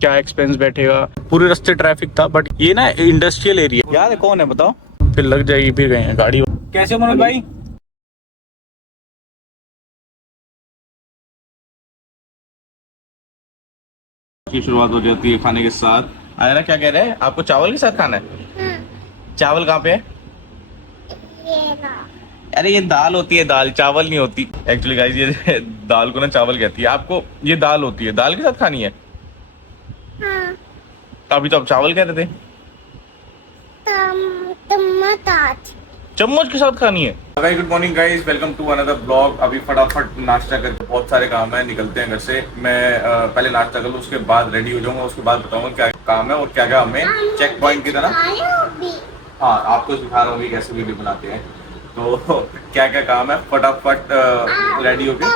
क्या एक्सपेंस बैठेगा। पूरे रास्ते ट्रैफिक था, बट ये ना इंडस्ट्रियल एरिया। याद है कौन है बताओ, फिर लग जाएगी, फिर गए हैं गाड़ी। कैसे हो मनोज भाई? की शुरुआत हो जाती है खाने के साथ। आयरा क्या कह रहे हैं, आपको चावल के साथ खाना है? चावल कहाँ पे है? ये अरे ये दाल होती है, दाल चावल नहीं होती एक्चुअली गाइस। ये दाल को ना चावल कहती है, आपको ये दाल होती है, दाल के साथ खानी है। हाँ। अभी तो आप चावल कह रहे थे। चम्मच के साथ खानी है। Very good morning guys, welcome to another blog. अभी फटाफट नाश्ता करके, बहुत सारे काम है, निकलते हैं घर से। मैं पहले नाश्ता कर लूँ, उसके बाद रेडी हो जाऊंगा, उसके बाद बताऊंगा क्या काम है और क्या क्या हमें चेक पॉइंट की तरह। हाँ, आपको सिखा रहा हूँ कैसे वीडियो बनाते हैं, तो क्या क्या काम है फटाफट रेडी हो गए।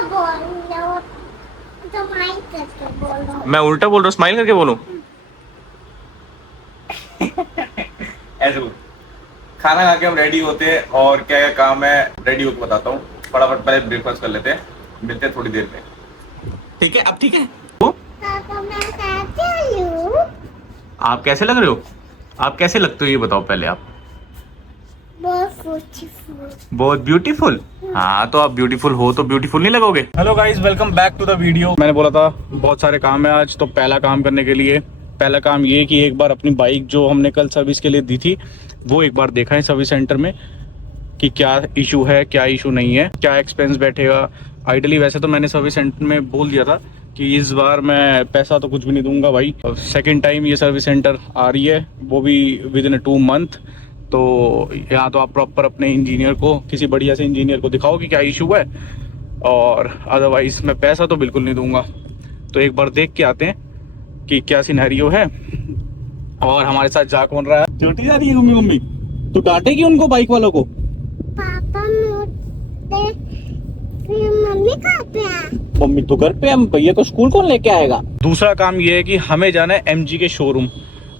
मैं उल्टा बोल रहा हूँ, स्माइल करके बोलूं? ऐसे बोल। खाना खा के हम रेडी होते हैं और क्या क्या काम है रेडी होकर बताता हूँ। फटाफट पहले ब्रेकफास्ट कर लेते हैं, मिलते हैं थोड़ी देर में। ठीक है, अब ठीक है। आप कैसे लग रहे हो? आप कैसे लगते हो ये बताओ पहले आप। बहुत ब्यूटीफुल। हाँ, तो आप ब्यूटीफुल हो तो ब्यूटीफुल नहीं लगोगे? Hello guys, welcome back to the video. मैंने बोला था बहुत सारे काम है आज, तो पहला काम करने के लिए, पहला काम ये कि एक बार अपनी बाइक जो हमने कल सर्विस के लिए दी थी, वो एक बार देखा है सर्विस सेंटर में कि क्या इशू है, क्या इशू नहीं है, क्या एक्सपेंस बैठेगा। आइडली वैसे तो मैंने सर्विस सेंटर में बोल दिया था कि इस बार मैं पैसा तो कुछ भी नहीं दूंगा भाई। सेकंड टाइम ये सर्विस सेंटर आ रही है, वो भी विद इन 2 मंथ। तो यहाँ तो आप प्रॉपर अपने इंजीनियर को, किसी बढ़िया से इंजीनियर को दिखाओ कि क्या इशू है, और अदरवाइज मैं पैसा तो बिल्कुल नहीं दूंगा। तो एक बार देख के आते हैं कि क्या सिनेरियो है। और हमारे साथ जाक बन रहा है। चोटी जा रही है मम्मी, मम्मी तो डांटेगी उनको, बाइक वालों को। पापा मम्मी कहाँ पे है? मम्मी तो घर पे है, भैया को स्कूल कौन लेके आएगा। दूसरा काम ये है कि हमें जाना है एमजी के शोरूम,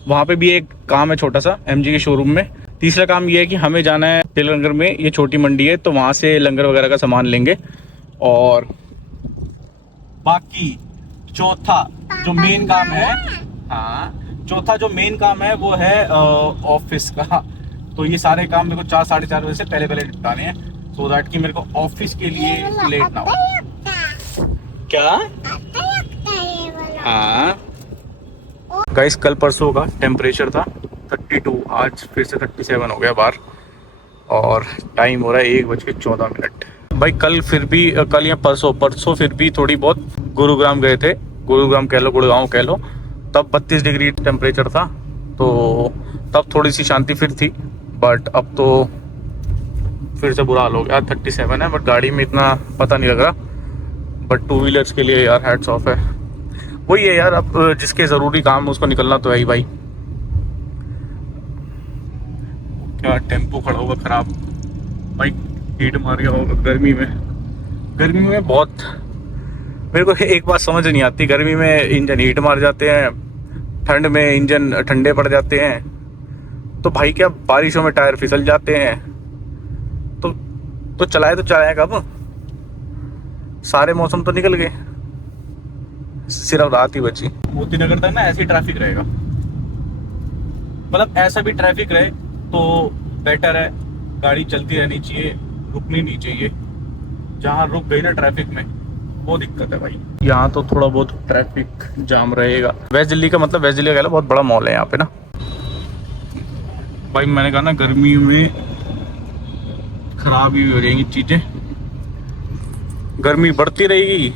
वहाँ पे भी एक काम है छोटा सा एमजी के शोरूम में। तीसरा काम ये है कि हमें जाना है तेलंगर में, ये छोटी मंडी है, तो वहाँ से लंगर वगैरह का सामान लेंगे। और बाकी चौथा जो मेन काम है, हाँ चौथा जो मेन काम है वो है ऑफिस का। तो ये सारे काम मेरे को 4 साढ़े 4 बजे से पहले पहले निपटाने हैं, सो दैट कि मेरे को ऑफिस के लिए लेट ना हो। क्या? हाँ गाइस, कल परसों का टेम्परेचर था 32, आज फिर से 37 हो गया बाहर, और टाइम हो रहा है 1:14। भाई कल फिर भी, कल या परसों फिर भी थोड़ी बहुत गुरुग्राम गए थे, गुरुग्राम कह लो, गुड़गांव कह लो, तब 32 डिग्री टेम्परेचर था, तो तब थोड़ी सी शांति फिर थी। बट अब तो फिर से बुरा हाल हो गया, 37 है, बट गाड़ी में इतना पता नहीं लग रहा। बट 2 व्हीलर्स के लिए यार हैट्स ऑफ है। वही है यार, अब जिसके ज़रूरी काम है उसको निकलना तो है ही भाई। क्या टेम्पो खड़ा होगा खराब भाई, हीट मार गया होगा गर्मी में। गर्मी में बहुत, मेरे को एक बात समझ नहीं आती, गर्मी में इंजन हीट मार जाते हैं, ठंड में इंजन ठंडे पड़ जाते हैं, तो भाई क्या बारिशों में टायर फिसल जाते हैं, तो चलाए कब? सारे मौसम तो निकल गए, सिर्फ रात ही बची। मोती नगर तक ना ऐसे ही ट्रैफिक रहेगा, मतलब ऐसा भी ट्रैफिक रहे तो बेटर है, गाड़ी चलती रहनी चाहिए, रुकनी नहीं चाहिए। जहाँ रुक गई ना ट्रैफिक में, वो दिक्कत है भाई। यहाँ तो थोड़ा बहुत ट्रैफिक जाम रहेगा। वेस्ट दिल्ली का मतलब, वेस्ट दिल्ली का बहुत बड़ा मॉल है यहाँ पे ना भाई। मैंने कहा ना, गर्मी में खराब ही हो जाएंगी चीजें, गर्मी बढ़ती रहेगी,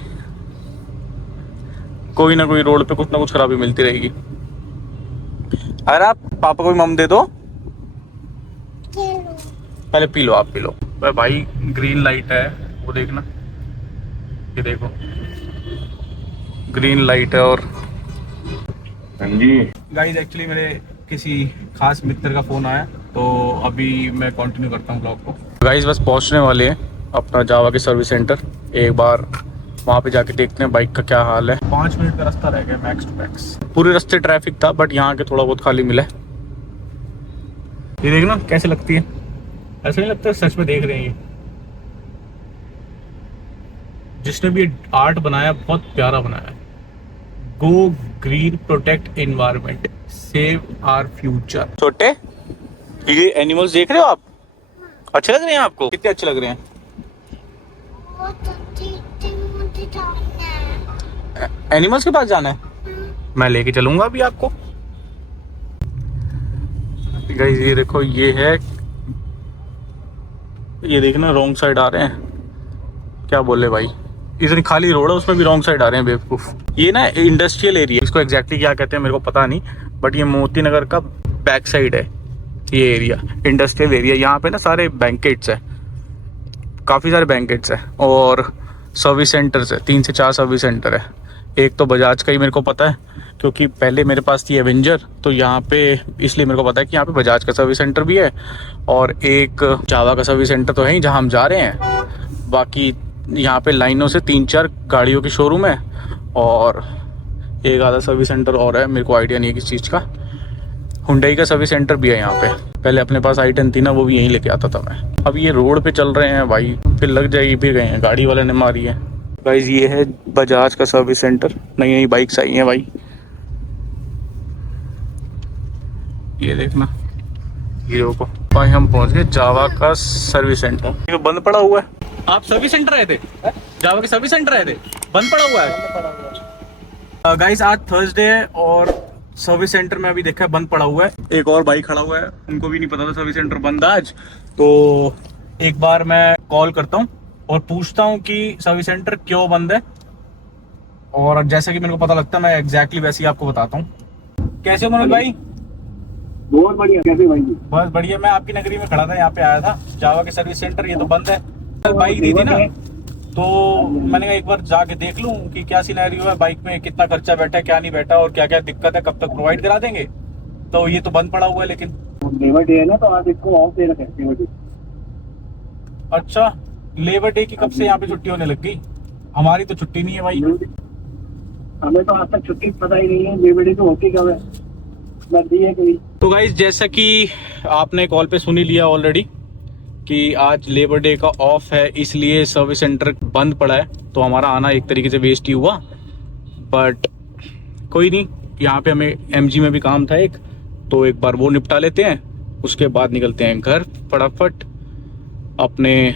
कोई ना कोई रोड पे कुछ ना कुछ खराबी मिलती रहेगी। अरे आप पापा को भी मम दे दो, पहले पी लो, आप पी लो भाई। ग्रीन लाइट है वो देखना, ये देखो ग्रीन लाइट है। और हाँ जी गाइस, एक्चुअली मेरे किसी खास मित्र का फोन आया, तो अभी मैं कंटिन्यू करता हूँ ब्लॉग को। गाइस बस पहुँचने वाले हैं अपना जावा के सर्विस सेंटर, एक बार वहाँ पे जाके देखते हैं बाइक का क्या हाल है। 5 मिनट का रास्ता रह गया मैक्स टू मैक्स। पूरे रास्ते ट्रैफिक था, बट यहाँ के थोड़ा बहुत खाली मिला है। ये देखना कैसे लगती है, ऐसा नहीं लगता सच में देख रहे हैं। ये जिसने भी आर्ट बनाया बहुत प्यारा बनाया है, go green protect environment save our future. छोटे ये एनिमल्स देख रहे हो आप, अच्छे लग रहे हैं आपको? कितने अच्छे लग रहे हैं? एनिमल्स के पास जाना है, मैं लेके चलूंगा अभी आपको। गाइस ये देखो, ये है, ये देखना रॉन्ग साइड आ रहे हैं, क्या बोले भाई, इतनी खाली रोड है उसमें भी रॉन्ग साइड आ रहे हैं बेवकूफ। ये ना इंडस्ट्रियल एरिया, इसको एग्जैक्टली क्या कहते हैं मेरे को पता नहीं, बट ये मोती नगर का बैक साइड है ये एरिया, इंडस्ट्रियल एरिया। यहाँ पे ना सारे बैंकेट्स है, काफ़ी सारे बैंकेट्स है और सर्विस सेंटर्स है, 3 से 4 सर्विस सेंटर है। एक तो बजाज का ही मेरे को पता है क्योंकि पहले मेरे पास थी एवेंजर, तो यहाँ पे इसलिए मेरे को पता है कि यहाँ पे बजाज का सर्विस सेंटर भी है और एक जावा का सर्विस सेंटर तो है ही जहाँ हम जा रहे हैं। बाकी यहाँ पे लाइनों से 3-4 गाड़ियों की शोरूम है और एक आधा सर्विस सेंटर और है, मेरे को आइडिया नहीं है किस चीज़ का। हुंडई का सर्विस सेंटर भी है यहाँ पे, पहले अपने पास i10 थी ना, वो भी यहीं लेके आता था मैं। अब ये रोड पे चल रहे हैं भाई, फिर लग जाएगी, फिर गए हैं, गाड़ी वाले ने मारी है। गाइस ये है बजाज का सर्विस सेंटर, नई नई बाइक्स आई हैं भाई, ये देखना हीरो को। भाई हम पहुंच गए जावा का सर्विस सेंटर, ये बंद पड़ा हुआ है। आप सर्विस सेंटर आए थे? जावा के सर्विस सेंटर आए थे, बंद पड़ा हुआ है। गाइस आज थर्सडे है और सर्विस सेंटर में अभी देखा है बंद पड़ा हुआ है। एक और भाई खड़ा हुआ है, उनको भी नहीं पता था सर्विस सेंटर बंद आज, तो एक बार मैं कॉल करता हूँ और पूछता हूँ कि सर्विस सेंटर क्यों बंद है, और जैसा कि मेरे को पता लगता है मैं एग्जैक्टली वैसे ही आपको बताता हूँ। कैसे हो मनोज भाई? बहुत बढ़िया, कैसे भाई? बस बढ़िया, मैं आपकी नगरी में खड़ा था, यहाँ पे आया था जावा के सर्विस सेंटर, ये तो बंद है। बाइक दी थी ना, तो मैंने कहा एक बार जाके देख लूं कि क्या सिनेरियो है, बाइक में कितना खर्चा बैठा है, क्या नहीं बैठा और क्या क्या दिक्कत है, कब तक प्रोवाइड करा देंगे। तो ये तो बंद पड़ा हुआ है। लेकिन लेबर डे है ना, तो आज इसको ऑफ दे रखा है, लेबर डे। अच्छा, लेबर डे की कब से यहाँ पे छुट्टी होने लग गई? हमारी तो छुट्टी नहीं है भाई। हमें तो आज तक छुट्टी पता ही नहीं है, लेबर डे तो होती कब है, बंदी है कोई। तो गाइस जैसा कि आपने कॉल पे सुन ही लिया ऑलरेडी कि आज लेबर डे का ऑफ है, इसलिए सर्विस सेंटर बंद पड़ा है, तो हमारा आना एक तरीके से वेस्ट ही हुआ। बट कोई नहीं, यहाँ पे हमें एमजी में भी काम था एक, तो एक बार वो निपटा लेते हैं, उसके बाद निकलते हैं घर फटाफट। अपने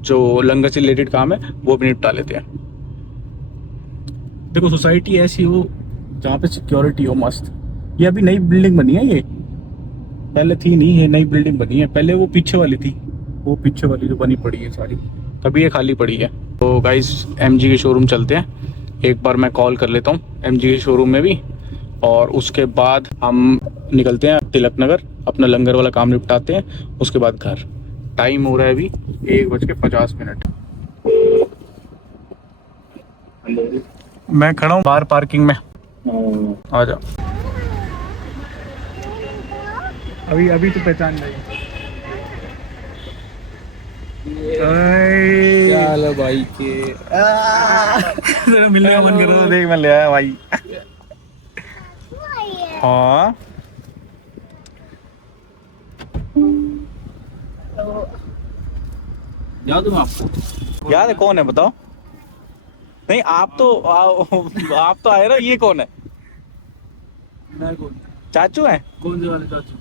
जो लंगर से रिलेटेड काम है वो भी निपटा लेते हैं। देखो सोसाइटी ऐसी हो जहाँ पे सिक्योरिटी हो मस्त। ये अभी नई बिल्डिंग बनी है, ये पहले थी नहीं, ये नई बिल्डिंग बनी है। पहले वो पीछे वाली थी, वो पीछे वाली जो बनी पड़ी है सारी, तभी ये खाली पड़ी है। तो गाइस एमजी के शोरूम चलते हैं, एक बार मैं कॉल कर लेता हूँ एमजी के शोरूम में भी, और उसके बाद हम निकलते हैं तिलक नगर, अपना लंगर वाला काम निपटाते हैं, उसके बाद घर। टाइम हो रहा है अभी 1:50। मैं खड़ा हूँ बाहर पार्किंग में, आ जाओ। अभी तो पहचान नहीं। क्या हाल है भाई के? मिलने का मन कर रहा था, देख मैं ले आया भाई। हाँ याद हूँ आपको? याद है? कौन है बताओ? नहीं आप तो आप तो आए ना, ये कौन है? चाचू है? कौन से वाले चाचू?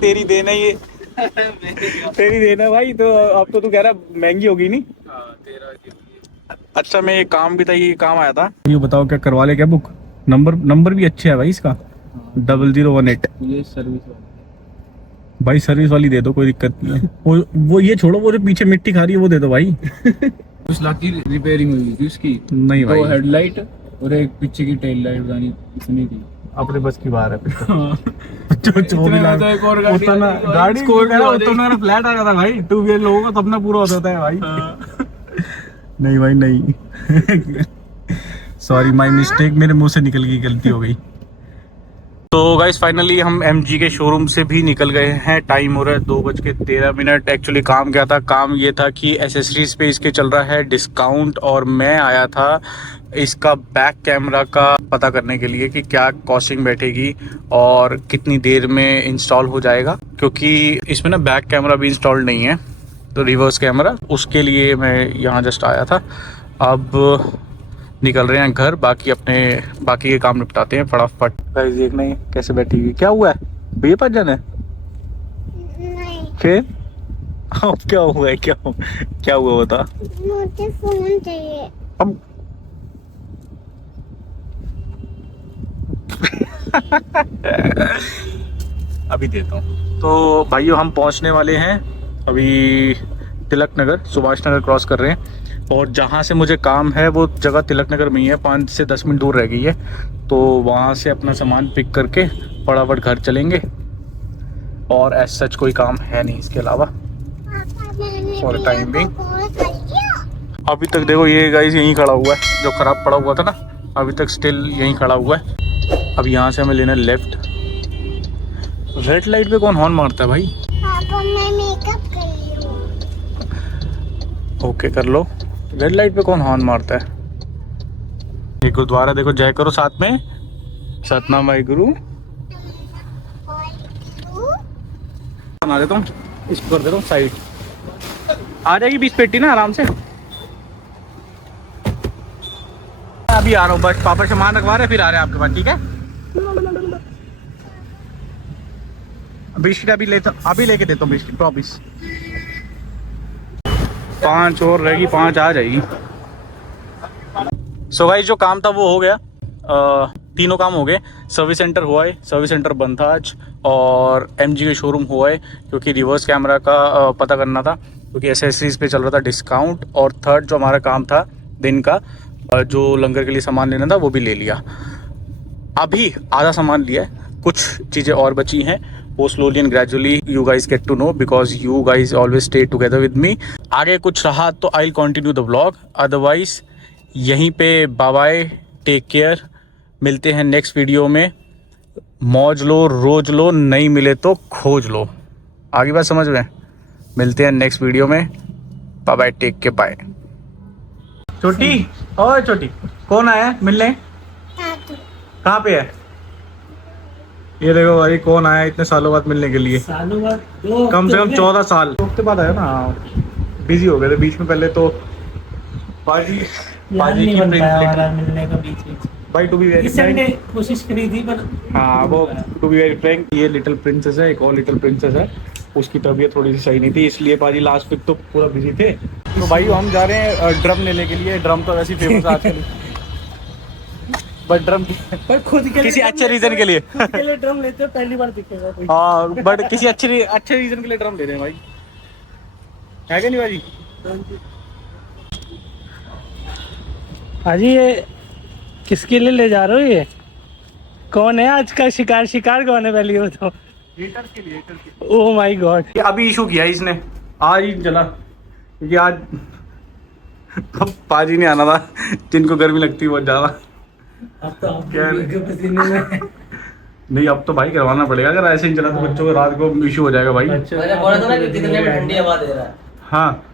तेरी देन है ये। तेरी देन है भाई। तो अब तो तू कह रहा महंगी होगी नहीं? अच्छा मैं ये काम भी था, ये काम आया था। ये बताओ क्या करवा ले क्या बुक? नंबर भी अच्छा है भाई इसका, 0018। ये सर्विस भाई, सर्विस वाली दे दो, कोई दिक्कत नहीं है। वो ये छोड़ो, वो जो पीछे मिट्टी खा रही है वो दे दो भाई। उस लाख की रिपेयरिंग हुई थी उसकी। नहीं भाई, दो हेडलाइट और एक पीछे की टेल लाइट बनानी, इतनी थी। अपने बस की बात है। गाड़ी फ्लैट आ था भाई, 2 व्हीलर लोगों का तो अपना पूरा होता है भाई। नहीं भाई नहीं, सॉरी माय मिस्टेक, मेरे मुंह से निकल गई, गलती हो गई। तो गाइस फाइनली हम एमजी के शोरूम से भी निकल गए हैं। टाइम हो रहा है 2:13। एक्चुअली काम क्या था? काम ये था कि एसेसरीज पे इसके चल रहा है डिस्काउंट, और मैं आया था इसका बैक कैमरा का पता करने के लिए कि क्या कॉस्टिंग बैठेगी और कितनी देर में इंस्टॉल हो जाएगा, क्योंकि इसमें ना बैक कैमरा भी इंस्टॉल नहीं है। तो रिवर्स कैमरा, उसके लिए मैं यहाँ जस्ट आया था। अब निकल रहे हैं घर, बाकी के काम निपटाते हैं फटाफट। गाइस देख नहीं कैसे बैठी हुई, क्या हुआ है भैया पास जाना है? नहीं, फिर अब क्या हुआ है, क्या हुआ बता। मुझे फोन चाहिए। अब अभी देता हूँ। तो भाइयों हम पहुंचने वाले हैं अभी तिलक नगर, सुभाष नगर क्रॉस कर रहे हैं, और जहाँ से मुझे काम है वो जगह तिलक नगर में ही है, 5 से 10 मिनट दूर रह गई है। तो वहाँ से अपना सामान पिक करके फटाफट घर चलेंगे, और एज सच कोई काम है नहीं इसके अलावा फॉर टाइम बिंग। अभी तक देखो ये गाइस यहीं खड़ा हुआ है, जो खराब पड़ा हुआ था ना, अभी तक स्टिल यहीं खड़ा हुआ है। अब यहाँ से हमें लेना लेफ्ट। रेड लाइट पे कौन हॉर्न मारता है भाई? पापा मैं मेकअप कर रही हूँ। ओके कर लो। रेड लाइट पे कौन हॉर्न मारता है? ये गुरुद्वारा देखो, जय करो साथ में, सतनाम वाहिगुरु। बना देता हूँ, इसको कर देता हूँ साइड, आ जाएगी 20 पेटी ना आराम से। अभी आ रहा हूँ, बस पापा सामान रखवा रहे फिर आ रहे हैं आपके पास, ठीक है? बिस्किट अभी लेके देता हूँ बिस्किट, प्रॉमिस। 5 और रहेगी, 5 आ जाएगी। सो गाइस जो काम था वो हो गया, तीनों काम हो गए। सर्विस सेंटर हुआ है, सर्विस सेंटर बंद था आज, और एमजी के शोरूम हुआ है क्योंकि रिवर्स कैमरा का पता करना था, क्योंकि एसेसरीज पे चल रहा था डिस्काउंट। और थर्ड जो हमारा काम था दिन का, जो लंगर के लिए सामान लेना था वो भी ले लिया। अभी आधा सामान लिया है, कुछ चीज़ें और बची हैं, वो slowly and gradually you guys get to know, because you guys always stay together with me. आगे कुछ रहा तो I will continue the vlog, otherwise यहीं पे बाय बाय, टेक केयर, मिलते हैं नेक्स्ट वीडियो में। मौज लो, रोज लो, नहीं मिले तो खोज लो। आगे बात समझ में? मिलते हैं नेक्स्ट वीडियो में, बाय बाय, टेक के बाय। छोटी, ओए छोटी, कौन आया है मिलने? दादू। कहाँ पे है? ये देखो भाई कौन आया इतने सालों बाद मिलने के लिए, सालों बाद कम से कम 14 साल हफ्ते बाद आया ना। बिजी हो गए थे बीच में, पहले तो पाजी की मिलने का बीच में भाई, टू बी वेरी इस संडे कोशिश करी थी पर हाँ वो टू बी वेरी फ्रैंक, ये लिटिल प्रिंसेस है, एक और लिटिल प्रिंसेस है, उसकी तबीयत थोड़ी सी सही नहीं थी, इसलिए पाजी लास्ट वीक तो पूरा बिजी थे। तो भाई हम जा रहे हैं ड्रम लेने के लिए। ड्रम तो वैसे ही फेमस है आजकल, बट ड्रम पर खुद के किसी अच्छे रीजन के लिए खुद के लिए ड्रम लेते हो, पहली बार दिखेगा कोई। हाँ, बट किसी अच्छे रीजन के लिए ड्रम ले रहे हैं भाई, है क्या नहीं भाई? हाजी ये किसके लिए ले जा रहे हो? ये कौन है आज का शिकार कौन है पहले वो तो? हेटर्स के लिए। ओह माय गॉड, अभी इशू किया इसने, आज ही चला, क्योंकि आज पाजी नहीं आना था, जिनको गर्मी लगती है बहुत ज्यादा। अब तो क्या है? पसीने में नहीं अब तो भाई करवाना पड़ेगा, अगर ऐसे ही चला तो बच्चों को रात को इशू हो जाएगा भाई। मैंने बोला था ना कि कितने में ठंडी हवा दे रहा है, हाँ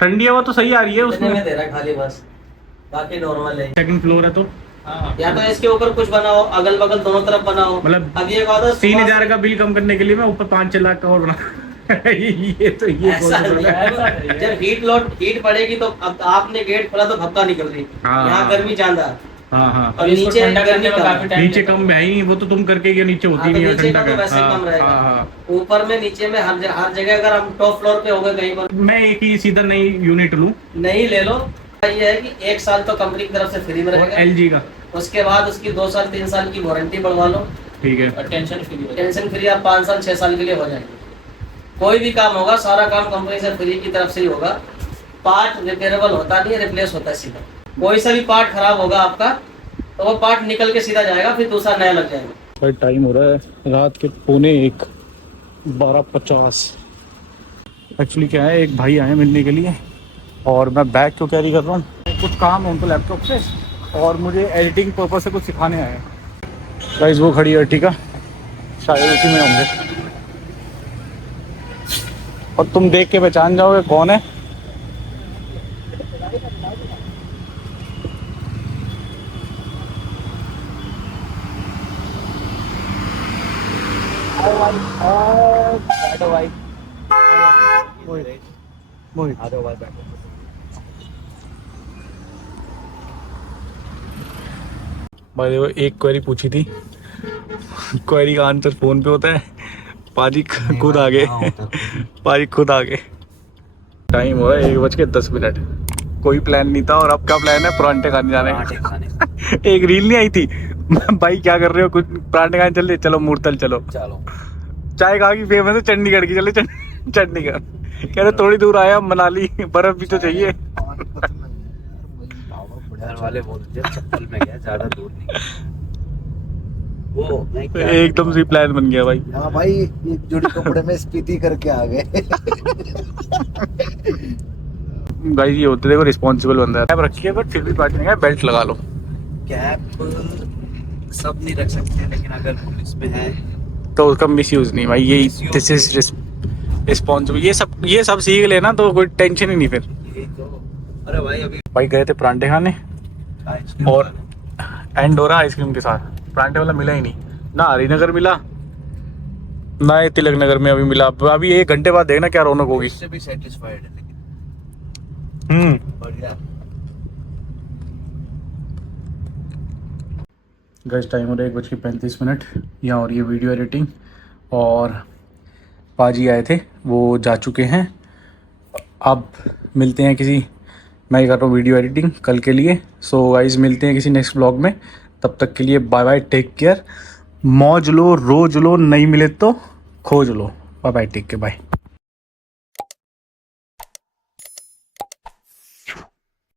ठंडी हवा तो सही आ रही है कितने में उसमें। दे रहा है खाली, बस बाकी नॉर्मल है। सेकंड फ्लोर है तो या तो इसके ऊपर कुछ बनाओ, अगल बगल दोनों तरफ बनाओ। मतलब अब ये बात है 3000 का बिल कम करने के लिए मैं ऊपर 5-6 लाख का और बना ये तो ये ऐसा possible नहीं है। है। जब हीट पड़ेगी तो अब आपने गेट खोला तो भपका निकल रही, हाँ। यहाँ गर्मी ज्यादा, हाँ हाँ, और नीचे गर्मी कम। नीचे कम है ही नहीं, वो तो तुम करके गया, नीचे होती हाँ, नहीं तो है नीचे ठंडा का तो वैसे हाँ, कम रहेगा। हाँ, हाँ। ऊपर में नीचे में हर जगह अगर हम टॉप फ्लोर पे हो गए कहीं पर, मैं एक ही सीधा नई यूनिट लूँ, नहीं ले लो। ये है कि 1 साल तो कंपनी की तरफ से फ्री में रहेगा, LG का, उसके बाद उसकी 2 साल 3 साल की वारंटी बढ़वा लो, ठीक है। और टेंशन फ्री आप 5 साल 6 साल के लिए हो जाएंगे। कोई भी काम होगा सारा काम कंपनी से फ्री की तरफ से ही होगा। पार्ट रिपेयरेबल होता नहीं है, रिप्लेस होता है सीधा। कोई सा भी पार्ट खराब होगा आपका तो वो पार्ट निकल के सीधा जाएगा, फिर दूसरा नया लग जाएगा। भाई टाइम हो रहा है रात के 1:45, 12:50। एक्चुअली क्या है, एक भाई आए मिलने के लिए और मैं बैग क्यों कैरी कर रहा हूँ, कुछ काम है उनको लैपटॉप से, और मुझे एडिटिंग पर्पज से कुछ सिखाने आए हैं। गाइस वो खड़ी है अर्टिगा, शायद उसी में होंगे, और तुम देख के पहचान जाओगे कौन है। भाई देखो, एक क्वेरी पूछी थी, क्वेरी का आंसर फोन पे होता है। पाजी खुद आ गए, पाजी खुद आ गए। टाइम हुआ 1:10। कोई प्लान नहीं था और अब क्या प्लान है? परांठे खाने जाने का। एक रील नहीं आई थी, भाई क्या कर रहे हो? कुछ परांठे खाने चल रहे, चलो मूर्तल चलो। चाय कहाँ की फेमस है? चंडीगढ़ की, चले चंडीगढ़। कह रहे थोड़ी दूर आया मनाली, बर्फ भी तो चाहिए। वाले बोलते हैं चप्पल में गया, ज्यादा दूर नहीं। वो एकदम से प्लान बन गया भाई। हाँ भाई, एक जोड़ी कपड़े में स्पीति करके आ गए। भाई ये होते देखो रिस्पॉन्सिबल बंदा है। कैप रखी है बट फिर भी बात नहीं है, बेल्ट लगा लो। कैप सब नहीं रख सकते, लेकिन अगर पुलिस में है तो उसका मिसयूज नहीं भाई। यही दिस इज रिस्पॉन्सिबल। ये सब सीख लेना तो कोई टेंशन ही नहीं फिर। यही तो। अरे भाई अभी भाई गए थे परांठे खाने और एंड हो रहा आइसक्रीम के साथ। परांठे वाला मिला ही नहीं, ना हरिनगर मिला ना ये तिलक नगर में अभी मिला। अभी 1 घंटे बाद देखना क्या रौनक होगी। इससे भी सेटिस्फाइड है, लेकिन बढ़िया। गैस टाइम हो रहा है 1:35। यहाँ हो रही है वीडियो एडिटिंग और पाजी आए थे, वो जा चुके हैं। अब मिलते हैं किसी, मैं कर रहा हूँ वीडियो एडिटिंग कल के लिए। सो गाइस मिलते हैं किसी नेक्स्ट ब्लॉग में। तब तक के लिए बाय बाय, टेक केयर। मौज लो, रोज लो, नहीं मिले तो खोज लो। Bye bye, take care, bye.